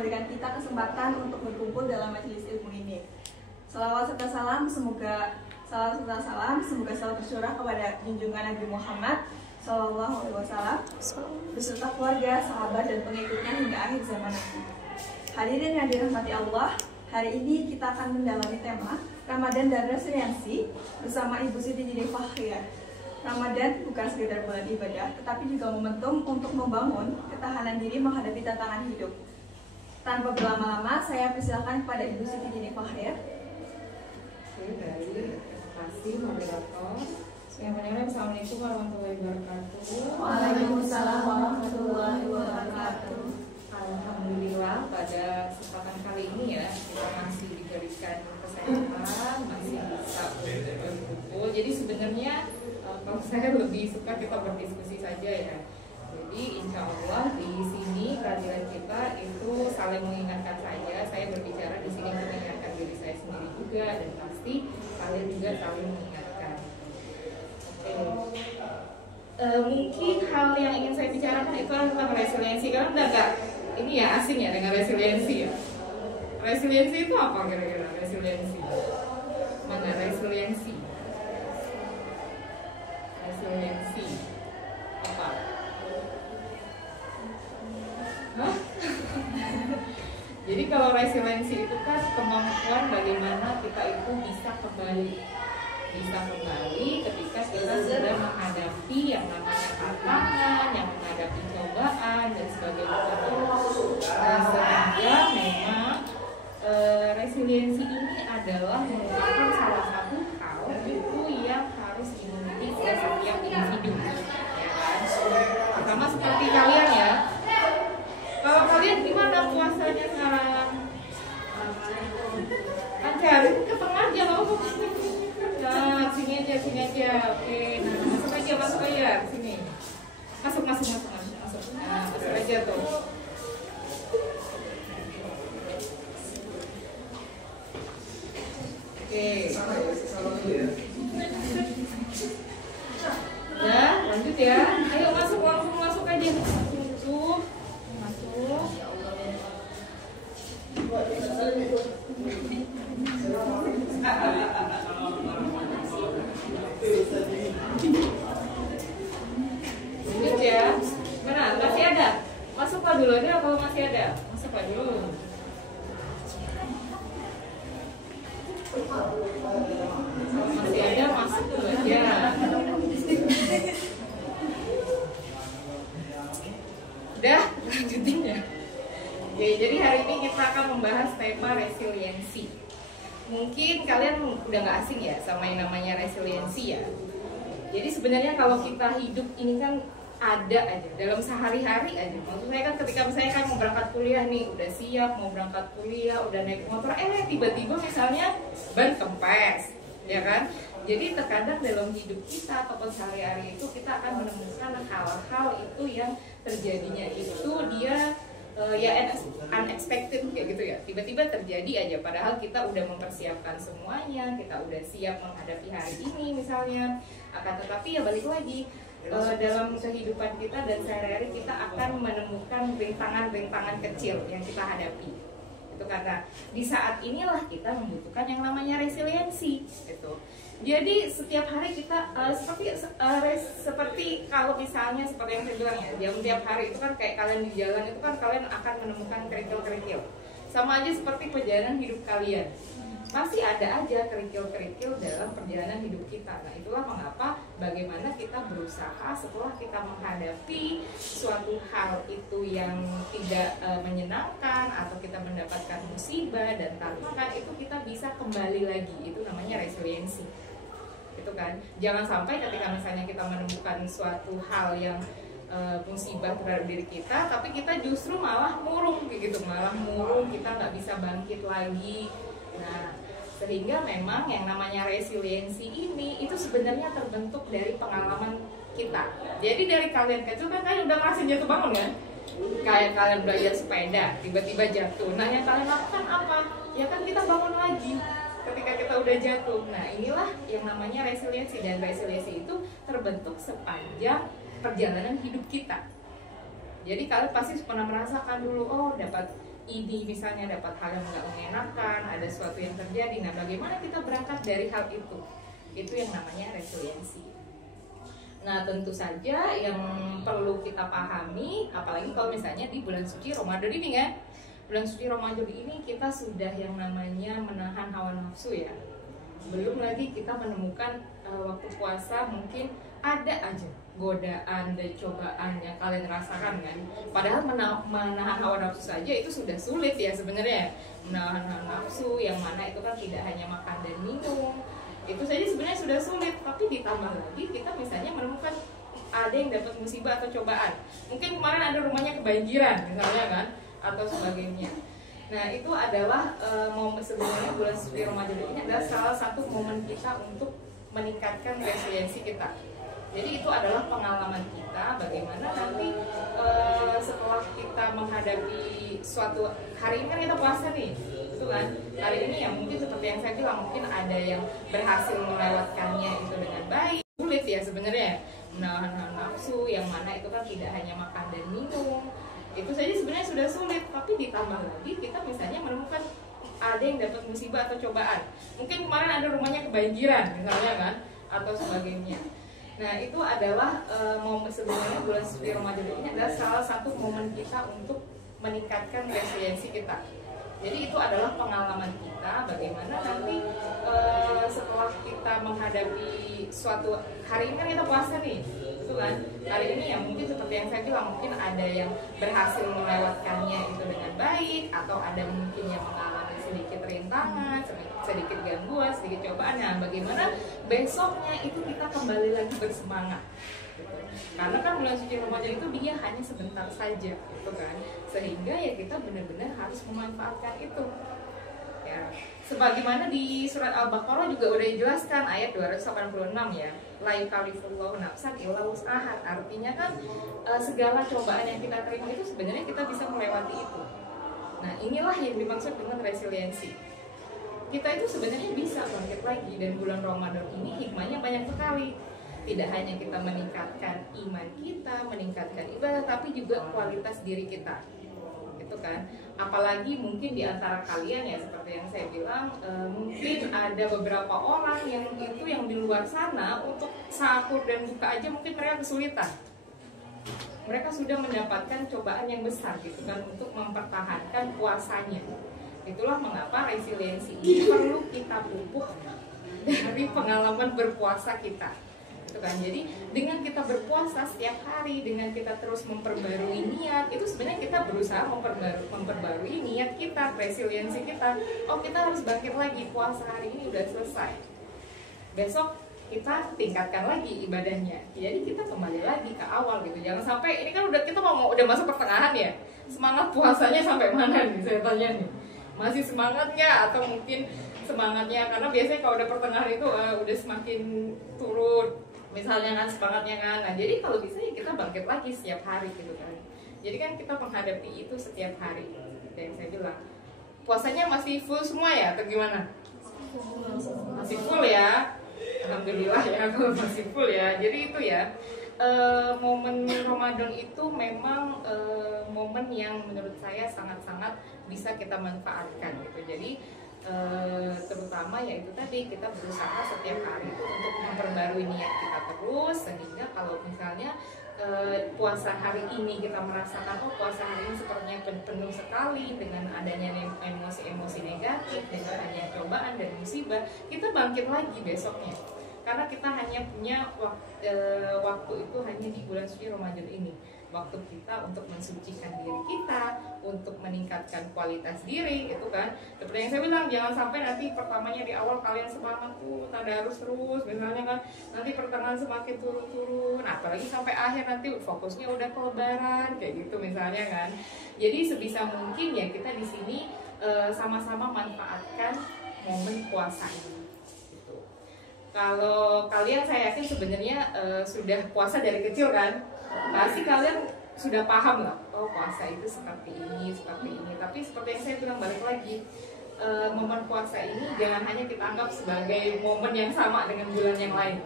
memberikan kita kesempatan untuk berkumpul dalam majelis ilmu ini. Salawat serta salam semoga selalu tercurah kepada junjungan Nabi Muhammad Sallallahu Alaihi Wasallam beserta keluarga, sahabat, dan pengikutnya hingga akhir zaman nanti. Hadirin yang dirahmati Allah, hari ini kita akan mendalami tema Ramadan dan Resiliensi bersama Ibu Siti Dini Fakhriah. Ramadan bukan sekedar bulan ibadah, tetapi juga momentum untuk membangun ketahanan diri menghadapi tantangan hidup. Tanpa berlama-lama, saya persilakan kepada Ibu Siti Dini Fakhriah. Oke, baik. Terima kasih, moderator. Yang pertama, Assalamualaikum warahmatullahi wabarakatuh. Waalaikumsalam warahmatullahi wabarakatuh. Alhamdulillah, pada kesempatan kali ini ya, kita masih diberikan kesehatan, masih bisa berkumpul. Jadi sebenarnya kalau saya lebih suka kita berdiskusi saja ya. Jadi insya Allah di sini kehadiran kita itu saling mengingatkan saja. Saya berbicara di sini untuk mengingatkan diri saya sendiri juga, dan pasti kalian juga saling mengingatkan. Mungkin hal yang ingin saya bicarakan itu adalah tentang resiliensi. Karena udah gak ini ya asing ya dengan resiliensi ya. Resiliensi itu apa kira-kira? Resiliensi mana resiliensi? Resiliensi apa? Hah? Jadi kalau resiliensi itu kan kemampuan bagaimana kita itu bisa kembali ketika kita sudah menghadapi yang namanya tantangan, yang menghadapi cobaan dan sebagainya. Sehingga memang resiliensi ini adalah merupakan salah satu hal itu yang harus dimiliki oleh setiap individu, ya kan? Pertama seperti kalian ya. Kalau kalian gimana puasanya sekarang? Lancar, ke tengah aja loh. Nah, sini aja. Oke, nah masuk aja sini. Masuk. Nah, masuk aja tuh. Oke. Ya, lanjut ya. Ayo masuk aja. Masuk. Lanjut ya. Mana? Masih ada? Masuk Pak dulu aja kalau masih ada. Masuk Pak dulu. Kalau masih ada masuk dulu aja. Udah, lanjutin ya. Oke, jadi hari ini kita akan membahas tema resiliensi. Mungkin kalian udah gak asing ya sama yang namanya resiliensi ya. Jadi sebenarnya kalau kita hidup ini kan ada aja dalam sehari-hari aja. Maksud saya kan ketika misalnya kan mau berangkat kuliah nih, udah siap mau berangkat kuliah, udah naik motor, tiba-tiba misalnya ban kempes, ya kan? Jadi terkadang dalam hidup kita ataupun sehari-hari itu kita akan menemukan hal-hal itu yang terjadinya itu dia unexpected kayak gitu ya, tiba-tiba terjadi aja padahal kita udah mempersiapkan semuanya, kita udah siap menghadapi hari ini misalnya. Akan tetapi ya balik lagi dalam kehidupan kita dan sehari-hari kita akan menemukan rintangan-rintangan kecil yang kita hadapi. Itu karena di saat inilah kita membutuhkan yang namanya resiliensi gitu. Jadi setiap hari kita seperti kalau misalnya seperti yang saya bilang ya, tiap hari itu kan kayak kalian di jalan itu kan kalian akan menemukan kerikil-kerikil. Sama aja seperti perjalanan hidup kalian. Pasti ada aja kerikil-kerikil dalam perjalanan hidup kita. Nah, itulah mengapa bagaimana kita berusaha setelah kita menghadapi suatu hal itu yang tidak menyenangkan atau kita mendapatkan musibah dan tantangan, itu kita bisa kembali lagi. Itu namanya resiliensi. Itu kan, jangan sampai ketika misalnya kita menemukan suatu hal yang musibah terhadap diri kita, tapi kita justru malah murung gitu, kita nggak bisa bangkit lagi. Nah, sehingga memang yang namanya resiliensi ini itu sebenarnya terbentuk dari pengalaman kita. Jadi dari kalian kecil kan kalian udah ngerasain jatuh bangun kan? Kayak kalian belajar sepeda, tiba-tiba jatuh. Nah, yang kalian lakukan apa? Ya kan kita bangun lagi ketika kita udah jatuh. Nah, inilah yang namanya resiliensi, dan resiliensi itu terbentuk sepanjang perjalanan hidup kita. Jadi kalian pasti pernah merasakan dulu, oh dapat ini misalnya dapat hal yang nggak mengenakan, ada sesuatu yang terjadi. Nah, bagaimana kita berangkat dari hal itu? Itu yang namanya resiliensi. Nah, tentu saja yang perlu kita pahami, apalagi kalau misalnya di bulan suci Ramadan ini ya. Bulan suci Ramadan ini kita sudah yang namanya menahan hawa nafsu ya. Belum lagi kita menemukan waktu puasa mungkin ada aja godaan dan cobaan yang kalian rasakan kan. Padahal menahan hawa nafsu saja itu sudah sulit ya sebenarnya. Menahan hawa nafsu yang mana itu kan tidak hanya makan dan minum, itu saja sebenarnya sudah sulit. Tapi ditambah lagi kita misalnya menemukan ada yang dapat musibah atau cobaan. Mungkin kemarin ada rumahnya kebanjiran misalnya kan, atau sebagainya. Nah, itu adalah momen sebenarnya bulan suci Ramadan ini adalah salah satu momen kita untuk meningkatkan resiliensi kita. Jadi itu adalah pengalaman kita bagaimana nanti setelah kita menghadapi suatu hari ini kan kita puasa nih, itu kan hari ini ya mungkin seperti yang saya bilang mungkin ada yang berhasil melewatkannya itu dengan baik. Sulit ya sebenarnya menahan nafsu yang mana itu kan tidak hanya makan dan minum, itu saja sebenarnya sudah sulit. Tapi ditambah lagi kita misalnya menemukan ada yang dapat musibah atau cobaan. Mungkin kemarin ada rumahnya kebanjiran misalnya kan, atau sebagainya. Nah, itu adalah momen sebenarnya bulan suci Ramadan ini adalah salah satu momen kita untuk meningkatkan resiliensi kita. Jadi itu adalah pengalaman kita bagaimana nanti setelah kita menghadapi suatu hari ini kan kita puasa nih, itu kan hari ini ya mungkin seperti yang saya bilang mungkin ada yang berhasil melewatkannya itu dengan baik, atau ada mungkin yang mengalami sedikit rintangan, sedikit gangguan, sedikit cobaan. Nah, bagaimana besoknya itu kita kembali lagi bersemangat gitu. Karena kan bulan suci Ramadan itu dia hanya sebentar saja gitu kan, sehingga ya kita benar-benar harus memanfaatkan itu ya. Sebagaimana di surat Al-Baqarah juga udah dijelaskan ayat 286 ya, la yukallifullahu nafsan illa wus'aha. Artinya kan segala cobaan yang kita terima itu sebenarnya kita bisa melewati itu. Nah, inilah yang dimaksud dengan resiliensi. Kita itu sebenarnya bisa bangkit lagi, dan bulan Ramadan ini hikmahnya banyak sekali. Tidak hanya kita meningkatkan iman kita, meningkatkan ibadah, tapi juga kualitas diri kita. Itu kan, apalagi mungkin di antara kalian ya seperti yang saya bilang, mungkin ada beberapa orang yang itu yang di luar sana untuk sahur dan buka aja mungkin mereka kesulitan. Mereka sudah mendapatkan cobaan yang besar gitu kan untuk mempertahankan puasanya. Itulah mengapa resiliensi ini perlu kita pupuk dari pengalaman berpuasa kita. Itu kan, jadi dengan kita berpuasa setiap hari, dengan kita terus memperbarui niat, itu sebenarnya kita berusaha memperbarui niat kita, resiliensi kita. Oh, kita harus bangkit lagi, puasa hari ini udah selesai, besok kita tingkatkan lagi ibadahnya. Jadi kita kembali lagi ke awal gitu. Jangan sampai ini kan kita udah masuk pertengahan ya, semangat puasanya sampai mana nih saya tanya nih, masih semangat nggak? Atau mungkin semangatnya, karena biasanya kalau udah pertengahan itu udah semakin turun misalnya kan semangatnya kan. Nah, jadi kalau bisa ya kita bangkit lagi setiap hari gitu kan. Jadi kan kita menghadapi itu setiap hari. Dan saya bilang puasanya masih full semua ya atau gimana? Masih full ya, alhamdulillah ya kalau masih full ya. Jadi itu ya, momen Ramadan itu memang momen yang menurut saya sangat-sangat bisa kita manfaatkan gitu. Jadi terutama ya itu tadi, kita berusaha setiap hari itu untuk memperbarui niat kita terus, sehingga kalau misalnya puasa hari ini kita merasakan oh puasa hari ini sepertinya penuh sekali dengan adanya emosi-emosi negatif, dengan adanya cobaan dan musibah, kita bangkit lagi besoknya. Karena kita hanya punya waktu itu hanya di bulan suci Ramadan ini, waktu kita untuk mensucikan diri kita, untuk meningkatkan kualitas diri, itu kan. Seperti yang saya bilang, jangan sampai nanti pertamanya di awal kalian semangat tadarus terus, misalnya kan, nanti pertengahan semakin turun-turun, apalagi sampai akhir nanti fokusnya udah ke lebaran, kayak gitu misalnya kan. Jadi sebisa mungkin ya kita di sini sama-sama manfaatkan momen puasa ini. Kalau kalian saya yakin sebenarnya sudah puasa dari kecil kan, pasti kalian sudah paham lah, oh puasa itu seperti ini. Tapi seperti yang saya bilang balik lagi, momen puasa ini jangan hanya kita anggap sebagai momen yang sama dengan bulan yang lain.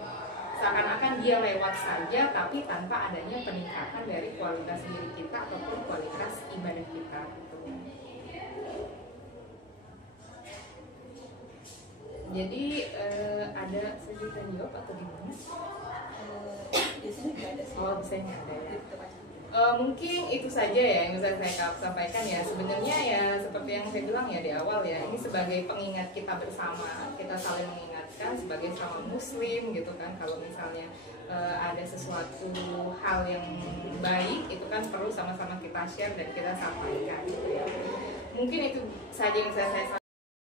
Seakan-akan dia lewat saja, tapi tanpa adanya peningkatan dari kualitas diri kita ataupun kualitas ibadah kita. Jadi ada sejuta jawab atau gimana? Biasanya nggak ada sih. Oh, biasanya ada ya. Gitu, Pak. Mungkin itu saja ya yang bisa saya sampaikan ya. Sebenarnya ya seperti yang saya bilang ya di awal ya, ini sebagai pengingat kita bersama, kita saling mengingatkan sebagai sama muslim gitu kan. Kalau misalnya ada sesuatu hal yang baik itu kan perlu sama-sama kita share dan kita sampaikan gitu ya. Mungkin itu saja yang saya